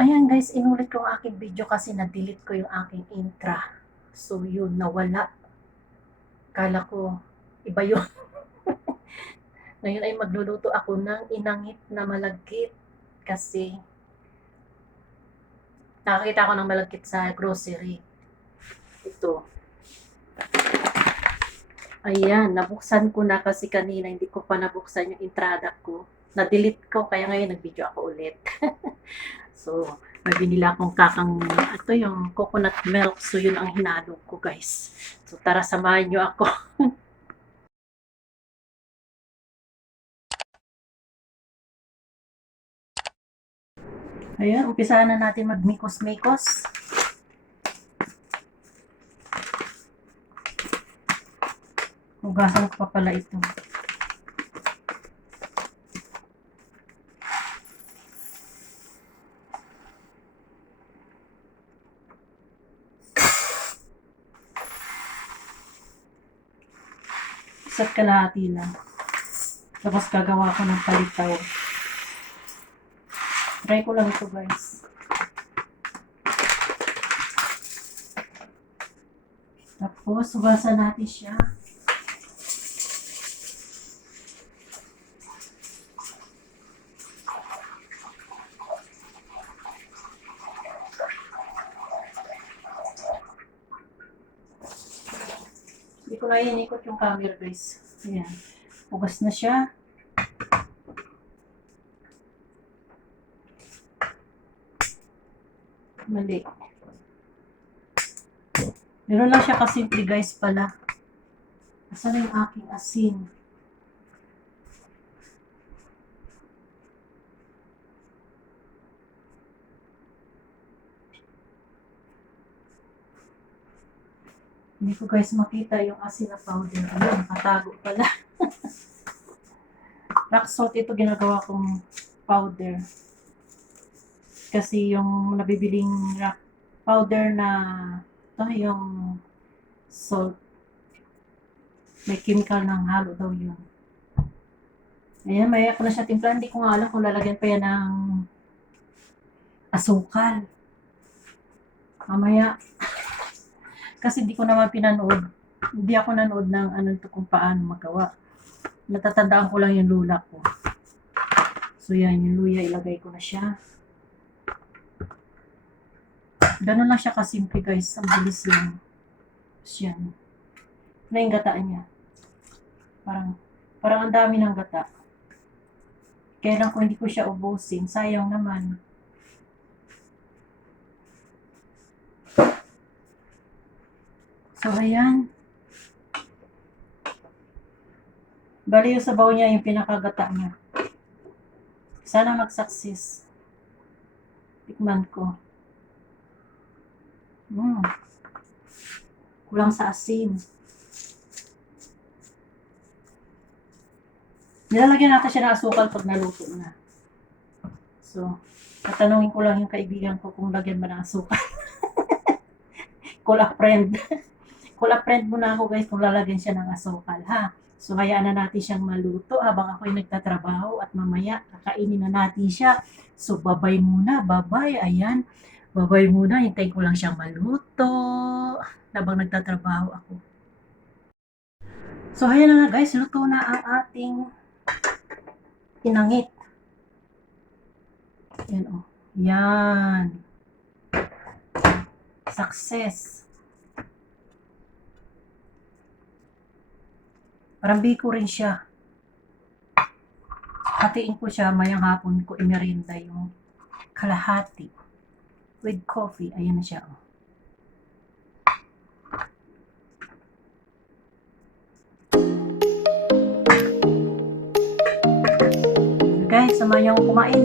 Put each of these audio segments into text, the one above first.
Ayan guys, inulit ko ang aking video kasi na-delete ko yung aking intra. So yun, nawala. Kala ko, iba yun. Ngayon ay magluluto ako ng inangit na malagkit. Kasi, nakakita ko ng malagkit sa grocery. Ito. Ayan, nabuksan ko na kasi kanina, hindi ko pa nabuksan yung entrada ko. Na-delete ko, kaya ngayon nag-video ako ulit. So, may binila akong ito yung coconut milk. So, yun ang hinalo ko, guys. So, tara, samahan nyo ako. Ayan, umpisahan na natin magmikos-mikos. Hugasan ko pa pala ito. Isa't kalahati lang. Tapos gagawa ko ng palitaw. Try ko lang ito, guys. Tapos, hugasan natin siya. Hindi ko na inikot yung camera, guys. Ayan. Hugas na siya. Mali. Meron lang siya kasimple, guys, pala. Asan na yung aking asin? Hindi ko, guys, makita yung asin na powder. Ayun, nakatago pala. Rock salt ito ginagawa kong powder. Kasi yung nabibiling rock powder na ito yung salt. May chemical ng halo daw yun. Ayan, maya ko na siya timpla. Hindi ko nga alam kung lalagyan pa yan ng asukal. Mamaya. Kasi hindi ko naman pinanood. Hindi ako nanood ng ano ito kung paano magawa. Natatandaan ko lang yung lula ko. So yan, yung luya ilagay ko na siya. Ganun lang siya kasimple, guys. Ang bilis lang. Yan. Na yung gataan niya. Parang ang dami ng gata. Kailan ko hindi ko siya ubusin. Sayang naman. So, ayan. Bali yung sabaw niya yung pinakagata niya. Sana mag-success. Tikman ko. Kulang sa asin. Nilalagyan natin siya ng asukal pag naluto na. So, tatanungin ko lang yung kaibigan ko kung lagyan ba ng asukal. Call a friend. Call a friend muna ako, guys, kung lalagyan siya ng asukal, ha? So, hayaan na natin siyang maluto habang ako ay nagtatrabaho at mamaya kakainin na natin siya. So, babay muna. Babay. Ayan. Babay muna. Hintayin ko lang siyang maluto habang nagtatrabaho ako. So, ayan na nga, guys. Luto na ang ating inangit. Yan, oh. Yan. Success. Parang biko rin siya. Hatiin ko siya, mayang hapon ko imerinda yung kalahati with coffee. Ayan na siya, oh. Guys, samahan niyo akong kumain.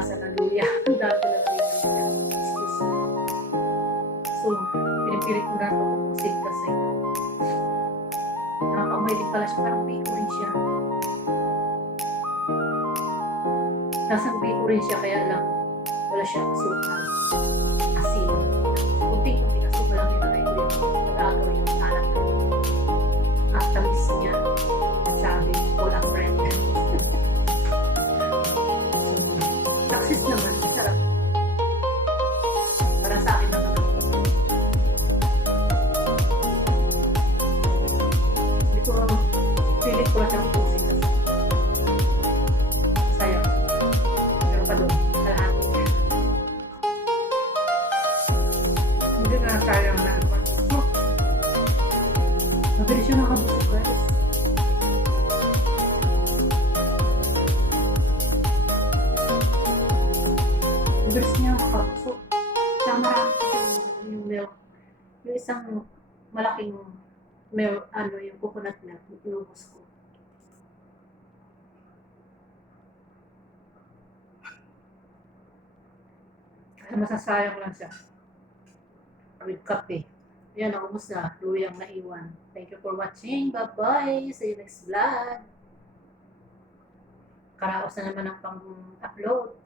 malasa na luya. Ang dami ko na luya. Excuse me. So, pinipilit ko na ito pupusin kasi nakakaumoy din pala siya. Parang biko rin siya. Nasang biko rin siya, kaya lang wala siya asukal. Asin. Kunting-kunting asukal lang yung nanay ko yung nagagawa yung alat na at tamis niya. Sabi, walang friend. Success naman, sarap. Para sa akin naman. Hindi ko, pilit ko lang siyang pusin kasi. Sayang. Pero pa doon, kalahati niya. Hindi nga sayang na. Oh, mabilis siya nakabusok, guys. Mabilis niya makabusok. Tsaka marami kasi yung milk. Yung isang malaking milk, yung coconut milk, inubos ko. Kaya masasayang lang siya. With kape. Ayan, naubos na. Luyang naiwan. Thank you for watching. Bye-bye. See you next vlog. Karaos na naman ang pang-upload.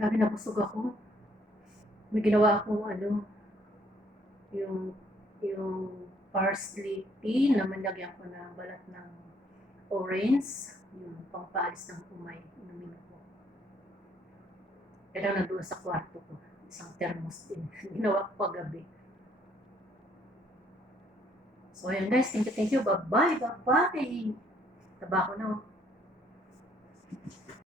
Grabe, nabusog ako. May ginawa akong yung parsley tea na manlagyan ko ng balat ng orange, yung pangpaalis ng umay, inumin ko. Kaya nandoon sa kwarto ko, isang thermos din. Ginawa ko paggabi. So ayan guys, thank you, bye-bye, bye-bye. Taba ko na.